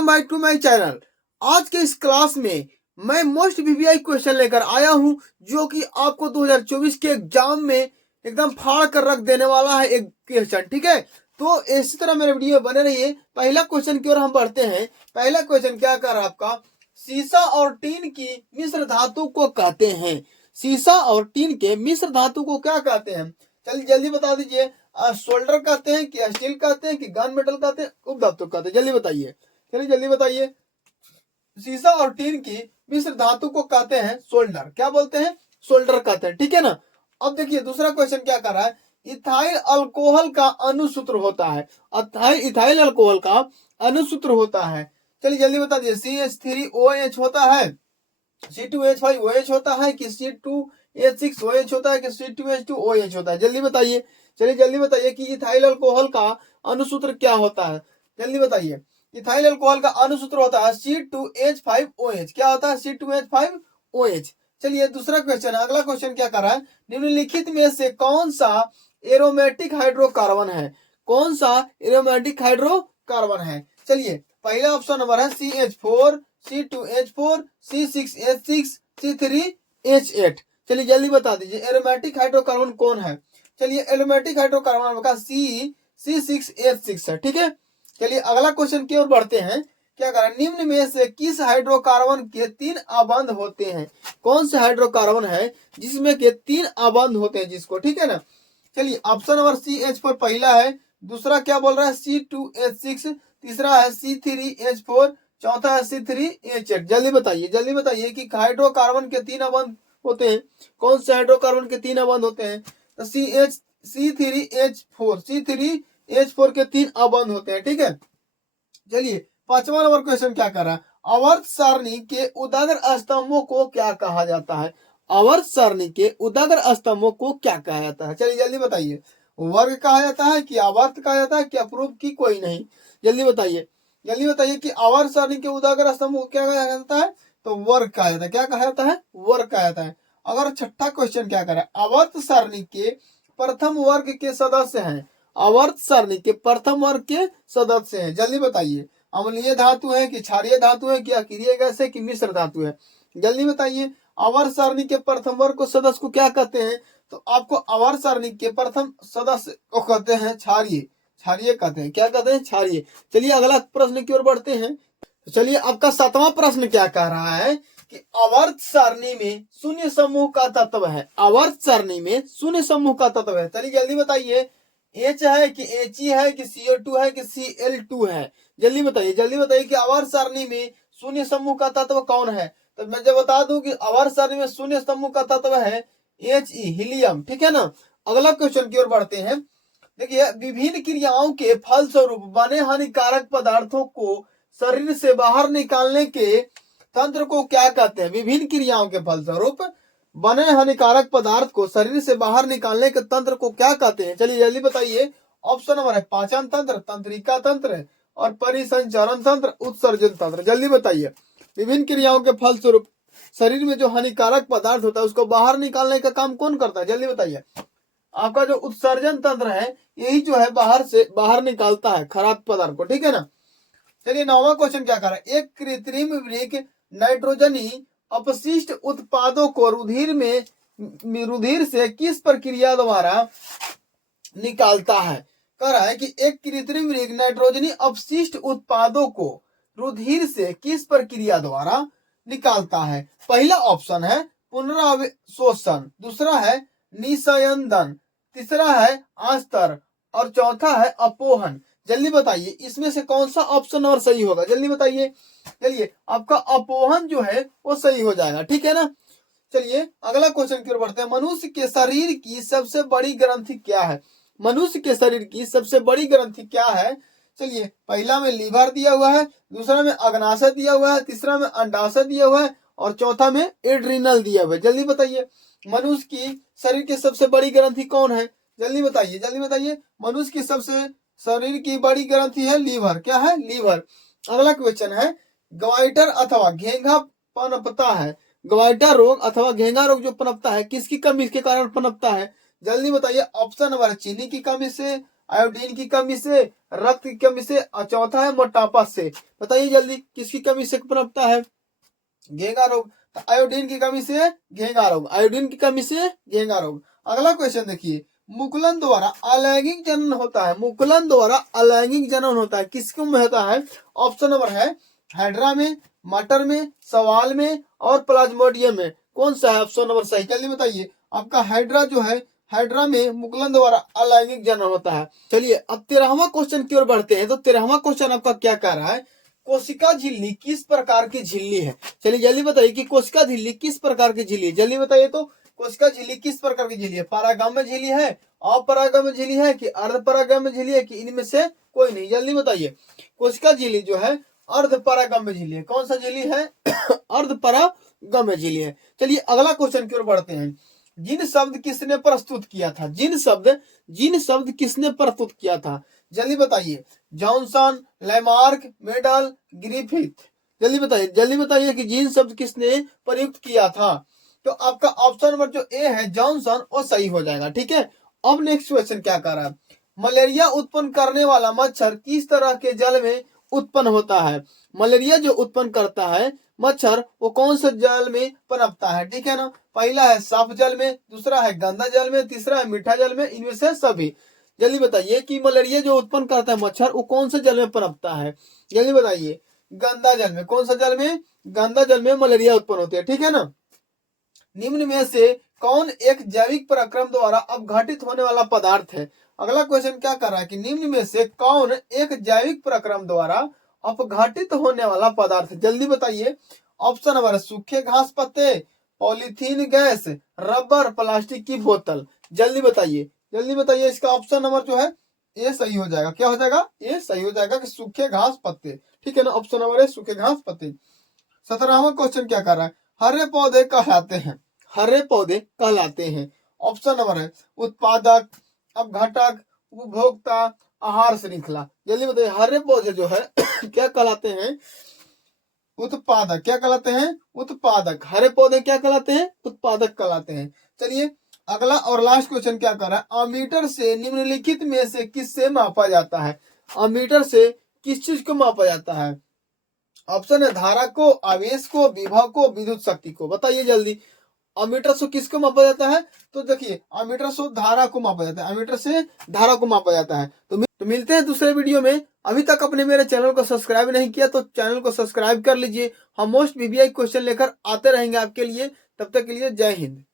Welcome back to my channel. आज के इस क्लास में मैं मोस्ट वीवीआई क्वेश्चन लेकर आया हूं जो कि आपको 2024 के एग्जाम में एकदम फाड़ कर रख देने वाला है एक क्वेश्चन। ठीक है, तो इसी तरह मेरे वीडियो बने रहिए। पहला क्वेश्चन की ओर हम बढ़ते हैं। पहला क्वेश्चन क्या कर रहा है आपका, सीसा और टीन की मिश्र धातु को कहते हैं। सीसा और टीन के मिश्र धातु को क्या कहते हैं? चलिए जल्दी बता दीजिए। सोल्डर कहते हैं कि स्टील कहते हैं कि गन मेटल कहते हैं, उपधातु कहते हैं? जल्दी बताइए, चलिए जल्दी बताइए। सीसा और टीन की मिश्र धातु को कहते हैं सोल्डर। क्या बोलते हैं? सोल्डर कहते हैं। ठीक है ना। अब देखिए दूसरा क्वेश्चन क्या कर रहा है, इथाइल अल्कोहल का अणुसूत्र होता है। इथाइल अल्कोहल का अणुसूत्र होता है। चलिए जल्दी बता दीजिए। CH3OH होता है, C2H5OH होता है कि C2H6OH होता है कि C2H2OH होता है? जल्दी बताइए, चलिए जल्दी बताइए कि इथाइल अल्कोहल का अणुसूत्र क्या होता है? जल्दी बताइए। इथाइल अल्कोहल का अणुसूत्र होता है C2H5OH। क्या होता है? C2H5OH। चलिए दूसरा क्वेश्चन है। अगला क्वेश्चन क्या कर रहा है, निम्नलिखित में से कौन सा एरोमेटिक हाइड्रोकार्बन है? कौन सा एरोमेटिक हाइड्रोकार्बन है? चलिए पहला ऑप्शन नंबर है CH4, C2H4, C6H6, C3H8। चलिए जल्दी बता दीजिए एरोमेटिक हाइड्रोकार्बन कौन है? चलिए एरोमेटिक हाइड्रोकार्बन आपका C6H6 है। ठीक है, चलिए अगला क्वेश्चन की ओर बढ़ते हैं। क्या करें, निम्न में से किस हाइड्रोकार्बन के 3 आबंध होते हैं? कौन से हाइड्रोकार्बन है जिसमें के 3 आबंध होते हैं जिसको? ठीक है ना। चलिए ऑप्शन नंबर CH4 पहला है, दूसरा क्या बोल रहा है C2H6, तीसरा है C3H4, चौथा है C3H8। जल्दी बताइए, जल्दी बताइए कि हाइड्रोकार्बन के 3 आबंध होते हैं। कौन से हाइड्रोकार्बन के 3 आबंध होते हैं? तो C3H4 के 3 आबंध होते हैं। ठीक है, चलिए पांचवा नंबर क्वेश्चन क्या कर रहा है, आवर्त सारणी के उदाग्र स्तंभों को क्या कहा जाता है? आवर्त सारणी के उदाग्र स्तंभों को क्या कहा जाता है? चलिए जल्दी बताइए। वर्ग कहा जाता है कि आवर्त कहा जाता है कि अप्रूव की कोई नहीं? जल्दी बताइए, जल्दी बताइए कि आवर्त सारणी के उदाग्र स्तंभ को क्या कहा जाता है? तो वर्ग कहा जाता है। क्या कहा जाता है? वर्ग कहा जाता है। अगर छठा क्वेश्चन क्या करे, आवर्त सारणी के प्रथम वर्ग के सदस्य हैं। आवर्त सारणी के प्रथम वर्ग के सदस्य हैं। जल्दी बताइए, अम्लीय धातु है कि क्षारीय धातु है कि अकीरिय गैस है कि मिश्र धातु है? जल्दी बताइए। आवर्त सारणी के प्रथम वर्ग को सदस्य को क्या कहते हैं? तो आपको आवर्त सारणी के प्रथम सदस्य को कहते हैं क्षारीय। क्षारीय कहते हैं। क्या कहते हैं? क्षारीय। चलिए अगला प्रश्न की ओर बढ़ते हैं। चलिए आपका 7वां प्रश्न क्या कह रहा है कि आवर्त सारणी में शून्य समूह का तत्व है। आवर्त सारणी में शून्य समूह का तत्व है। चलिए जल्दी बताइए, H है कि He है कि CO2 है कि Cl2 है? जल्दी बताइए, जल्दी बताइए कि आवर्त सारणी में शून्य समूह का तत्व कौन है? तो मैं जब बता दूं कि आवर्त सारणी में शून्य समूह का तत्व है He, हीलियम। ठीक है ना। अगला क्वेश्चन की ओर बढ़ते हैं। देखिए विभिन्न क्रियाओं के फलस्वरूप बने हानिकारक पदार्थों को शरीर से बाहर निकालने के तंत्र को क्या कहते हैं? विभिन्न क्रियाओं के फलस्वरूप बने हानिकारक पदार्थ को शरीर से बाहर निकालने के तंत्र को क्या कहते हैं? चलिए जल्दी बताइए। ऑप्शन नंबर है पाचन तंत्र, तंत्रिका तंत्र और परिसंचरण तंत्र, उत्सर्जन तंत्र। जल्दी बताइए। विभिन्न क्रियाओं के फलस्वरूप शरीर में जो हानिकारक पदार्थ होता है उसको बाहर निकालने का काम कौन करता है? जल्दी बताइए। आपका जो उत्सर्जन तंत्र है यही जो है बाहर से बाहर निकालता है खराब पदार्थ को। ठीक है ना। चलिए 9वां क्वेश्चन क्या कर रहा है, एक कृत्रिम वृक्क नाइट्रोजनी अपशिष्ट उत्पादों को रुधिर से किस प्रक्रिया द्वारा निकालता है? कह रहा है कि एक कृत्रिम वृक्क नाइट्रोजनी अपशिष्ट उत्पादों को रुधिर से किस प्रक्रिया द्वारा निकालता है? पहला ऑप्शन है पुनरावशोषण, दूसरा है निस्यंदन, तीसरा है आस्तर और चौथा है अपोहन। जल्दी बताइए इसमें से कौन सा ऑप्शन और सही होगा? जल्दी बताइए। चलिए आपका अपोहन जो है वो सही हो जाएगा। ठीक है ना। चलिए अगला क्वेश्चन की ओर बढ़ते हैं। मनुष्य के शरीर की सबसे बड़ी ग्रंथि क्या है? मनुष्य के शरीर की सबसे बड़ी ग्रंथि क्या है? चलिए पहला में लीवर दिया हुआ है, दूसरा में अग्नाशय दिया हुआ है, तीसरा में अंडाशय दिया हुआ है और चौथा में एड्रिनल दिया हुआ है। जल्दी बताइए मनुष्य की शरीर की सबसे बड़ी ग्रंथि कौन है? जल्दी बताइए, जल्दी बताइए। मनुष्य की सबसे शरीर की बड़ी ग्रंथि है लीवर। क्या है? लीवर। अगला क्वेश्चन है, ग्वाइटर अथवा घेंघा पनपता है। ग्वाइटर रोग अथवा घेंघा रोग जो पनपता है किसकी कमी के कारण पनपता है? जल्दी बताइए। ऑप्शन नंबर चीनी की कमी से, आयोडीन की कमी से, रक्त की कमी से, और चौथा है मोटापा से। बताइए जल्दी किसकी कमी से पनपता है? घेंघा रोग। तो आयोडीन की कमी से घेंघा रोग, आयोडीन की कमी से घेंघा रोग। अगला क्वेश्चन देखिए, मुकुलन द्वारा अलैंगिक जनन होता है, मुकुलन द्वारा अलैंगिक जनन होता है किसको में होता है? ऑप्शन नंबर है हाइड्रा में, मटर में, सवाल में और प्लाज्मोडियम में। कौन सा है ऑप्शन नंबर सही? जल्दी बताइए। आपका हाइड्रा जो है, हाइड्रा में मुकुलन द्वारा अलैंगिक जनन होता है। चलिए अब 13वां क्वेश्चन की ओर बढ़ते हैं। तो 13वां क्वेश्चन आपका क्या कह रहा है? कोशिका झिल्ली किस प्रकार की झिल्ली है? चलिए जल्दी बताइए कि कोशिका झिल्ली किस प्रकार की झिल्ली है, जल्दी बताइए। तो कोशिका झिल्ली किस प्रकार की झिल्ली है? परागम्य झिल्ली है, अपरागम्य झिल्ली है कि अर्धपरागम्य झिल्ली है कि इनमें से कोई नहीं? जल्दी बताइए। कोशिका झिल्ली जो है अर्धपरागम्य झिल्ली है। कौन सा झिल्ली है? अर्धपरागम्य झिल्ली है। चलिए अगला क्वेश्चन की ओर बढ़ते हैं। जिन शब्द किसने प्रस्तुत किया था? जिन शब्द किसने प्रस्तुत किया था? जल्दी बताइए। Johnson, Lamarck, medal, Griffith. जल्दी बताइए कि जिन शब्द किसने प्रयुक्त किया था? तो आपका ऑप्शन नंबर जो ए है जॉनसन, वो सही हो जाएगा। ठीक है। अब नेक्स्ट क्वेश्चन क्या कर रहा है? मलेरिया उत्पन्न करने वाला मच्छर किस तरह के जल में उत्पन्न होता है? मलेरिया जो उत्पन्न करता है मच्छर, वो कौन सा जल में पनपता है? ठीक है ना। पहला है साफ जल में, दूसरा है गंदा जल में, तीसरा है मीठा जल में, इनमें से सभी। जल्दी बताइए कि मलेरिया जो उत्पन्न करता है मच्छर, वो कौन से जल में पनपता है? जल्दी बताइए। गंदा जल में। कौन सा जल में? गंदा जल में मलेरिया उत्पन्न होती है। ठीक है ना। निम्न में से कौन एक जैविक प्रक्रम द्वारा अपघटित होने वाला पदार्थ है? अगला क्वेश्चन क्या कर रहा है कि निम्न में से कौन एक जैविक प्रक्रम द्वारा अपघटित होने वाला पदार्थ? जल्दी बताइए। ऑप्शन नंबर सूखे घास पत्ते, पॉलीथीन गैस, रबर, प्लास्टिक की बोतल। जल्दी बताइए। इसका ऑप्शन नंबर जो है ये सही हो जाएगा। क्या हो जाएगा? ये सही हो जाएगा कि सूखे घास पत्ते। ठीक है ना। ऑप्शन नंबर है सूखे घास पत्ते। 17वां क्वेश्चन क्या कर रहा है? हरे पौधे कहलाते हैं, हरे पौधे कहलाते हैं। ऑप्शन नंबर है उत्पादक, अपघटक, उपभोक्ता, आहार श्रृंखला। जल्दी बताइए। हरे पौधे जो है क्या कहलाते हैं? उत्पादक। क्या कहलाते हैं? उत्पादक। हरे पौधे क्या कहलाते हैं? उत्पादक कहलाते हैं। चलिए अगला और लास्ट क्वेश्चन क्या कर रहा है? अमीटर से निम्नलिखित में से किससे मापा जाता है? अमीटर से किस चीज को मापा जाता है? ऑप्शन है धारा को, आवेश को, विभव को, विद्युत शक्ति को। बताइए जल्दी। अमीटर से किसको मापा जाता है? तो देखिए अमीटर से धारा को मापा जाता है, अमीटर से धारा को मापा जाता है। तो मिलते हैं दूसरे वीडियो में। अभी तक अपने मेरे चैनल को सब्सक्राइब नहीं किया तो चैनल को सब्सक्राइब कर लीजिए। हम मोस्ट वीवीआई क्वेश्चन लेकर आते रहेंगे आपके लिए। तब तक के लिए जय हिंद।